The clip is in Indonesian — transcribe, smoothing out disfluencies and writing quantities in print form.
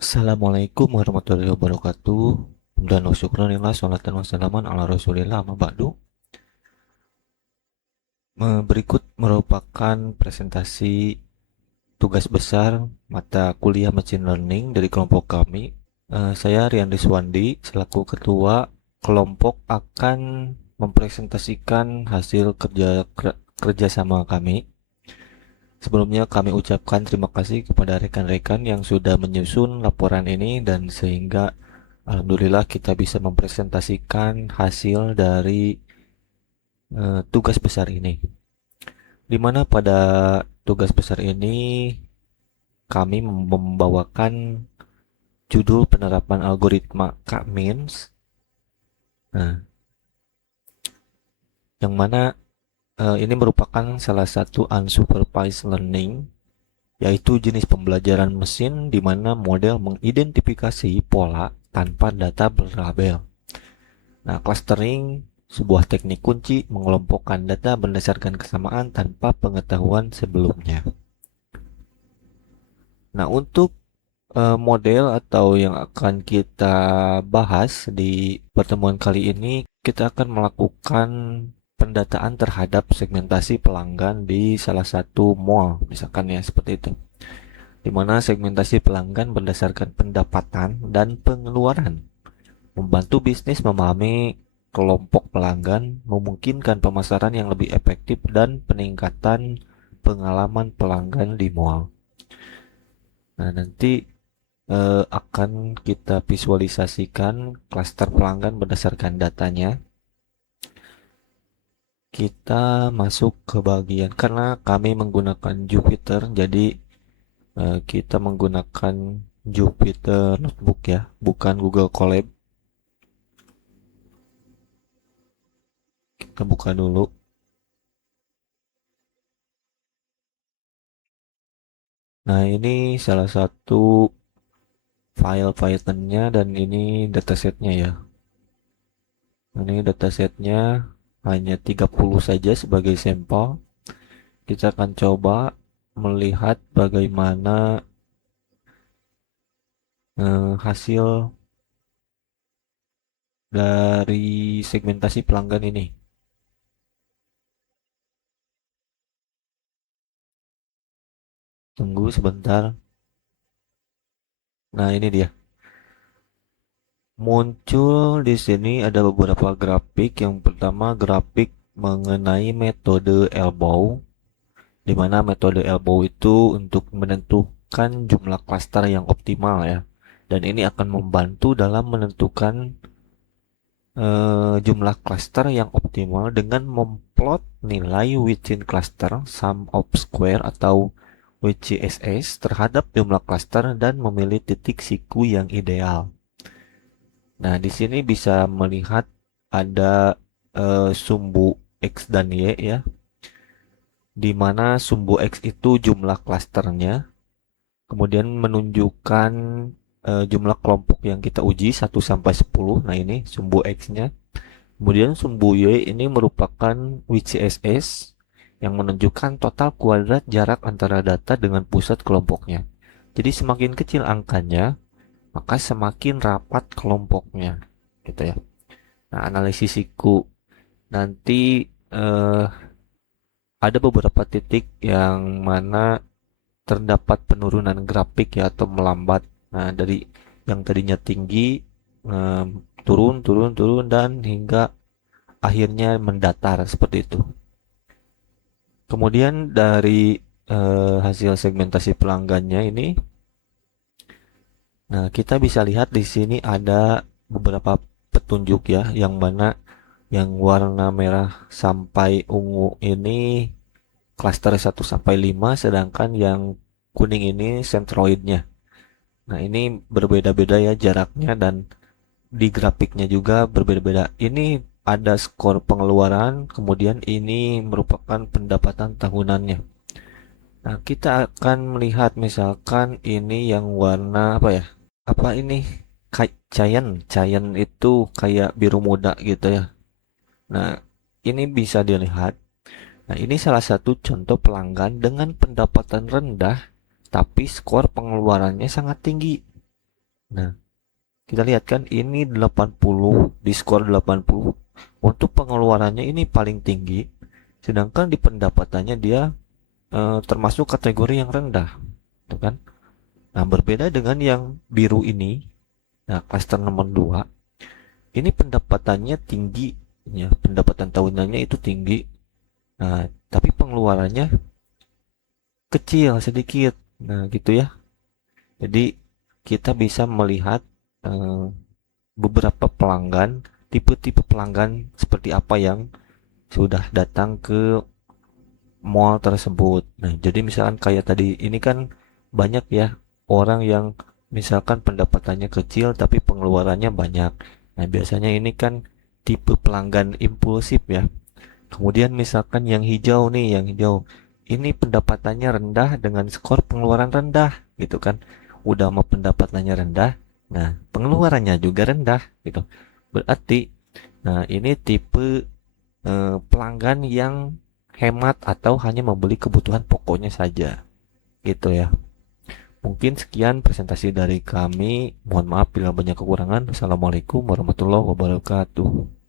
Assalamualaikum warahmatullahi wabarakatuh. Dan wasyukranillah salatan wassalaman ala rasulillah amma ba'du. Berikut merupakan presentasi tugas besar mata kuliah Machine Learning dari kelompok kami. Saya Rian Riswandi selaku ketua kelompok akan mempresentasikan hasil kerjasama kami. Sebelumnya kami ucapkan terima kasih kepada rekan-rekan yang sudah menyusun laporan ini dan sehingga alhamdulillah kita bisa mempresentasikan hasil dari tugas besar ini. Di mana pada tugas besar ini kami membawakan judul penerapan algoritma K-means. Nah, yang mana ini merupakan salah satu unsupervised learning, yaitu jenis pembelajaran mesin di mana model mengidentifikasi pola tanpa data berlabel. Nah, clustering sebuah teknik kunci mengelompokkan data berdasarkan kesamaan tanpa pengetahuan sebelumnya. Nah, untuk model atau yang akan kita bahas di pertemuan kali ini, kita akan melakukan pendataan terhadap segmentasi pelanggan di salah satu mall, misalkan ya seperti itu. Di mana segmentasi pelanggan berdasarkan pendapatan dan pengeluaran membantu bisnis memahami kelompok pelanggan, memungkinkan pemasaran yang lebih efektif dan peningkatan pengalaman pelanggan di mall. Nah, nanti akan kita visualisasikan klaster pelanggan berdasarkan datanya. Kita masuk ke bagian karena kami menggunakan Jupyter, jadi kita menggunakan Jupyter Notebook ya, bukan Google Colab. Kita buka dulu. Nah, ini salah satu file Python-nya dan ini datasetnya ya. Ini datasetnya hanya 30 saja sebagai sampel. Kita akan coba melihat bagaimana hasil dari segmentasi pelanggan ini. Tunggu sebentar. Nah, ini dia. Muncul di sini ada beberapa grafik. Yang pertama grafik mengenai metode elbow, di mana metode elbow itu untuk menentukan jumlah klaster yang optimal ya. Dan ini akan membantu dalam menentukan jumlah klaster yang optimal dengan memplot nilai within cluster sum of square atau WCSS terhadap jumlah klaster dan memilih titik siku yang ideal. Nah, di sini bisa melihat ada sumbu X dan Y ya, di mana sumbu X itu jumlah klasternya, kemudian menunjukkan jumlah kelompok yang kita uji 1 sampai 10. Nah, ini sumbu X-nya. Kemudian sumbu Y ini merupakan WCSS yang menunjukkan total kuadrat jarak antara data dengan pusat kelompoknya. Jadi semakin kecil angkanya, maka semakin rapat kelompoknya, gitu ya. Nah, analisis siku nanti eh, ada beberapa titik yang mana terdapat penurunan grafik ya atau melambat. Nah, dari yang tadinya tinggi eh, turun, turun, turun dan hingga akhirnya mendatar seperti itu. Kemudian dari hasil segmentasi pelanggannya ini, nah kita bisa lihat di sini ada beberapa petunjuk ya, yang mana yang warna merah sampai ungu ini klaster 1 sampai 5, sedangkan yang kuning ini sentroidnya. Nah, ini berbeda-beda ya jaraknya dan di grafiknya juga berbeda-beda. Ini ada skor pengeluaran, kemudian ini merupakan pendapatan tahunannya. Nah, kita akan melihat misalkan ini yang warna apa ya? Apa ini? Cyan. Cyan itu kayak biru muda gitu ya. Nah, ini bisa dilihat. Nah, ini salah satu contoh pelanggan dengan pendapatan rendah tapi skor pengeluarannya sangat tinggi. Nah, kita lihat kan ini 80, di skor 80. Untuk pengeluarannya ini paling tinggi, sedangkan di pendapatannya dia termasuk kategori yang rendah, gitu kan? Nah, berbeda dengan yang biru ini. Nah, klaster nomor 2 ini pendapatannya tinggi, ya, pendapatan tahunannya itu tinggi. Nah, tapi pengeluarannya kecil sedikit. Nah, gitu ya. Jadi kita bisa melihat eh, beberapa pelanggan, tipe-tipe pelanggan seperti apa yang sudah datang ke mall tersebut. Nah, jadi misalkan kayak tadi ini kan banyak ya orang yang misalkan pendapatannya kecil tapi pengeluarannya banyak. Nah, biasanya ini kan tipe pelanggan impulsif ya. Kemudian misalkan yang hijau nih, yang hijau ini pendapatannya rendah dengan skor pengeluaran rendah gitu kan. Udah mau pendapatannya rendah, nah pengeluarannya juga rendah gitu. Berarti, nah ini tipe pelanggan yang hemat atau hanya membeli kebutuhan pokoknya saja gitu ya. Mungkin sekian presentasi dari kami. Mohon maaf bila banyak kekurangan. Assalamualaikum warahmatullahi wabarakatuh.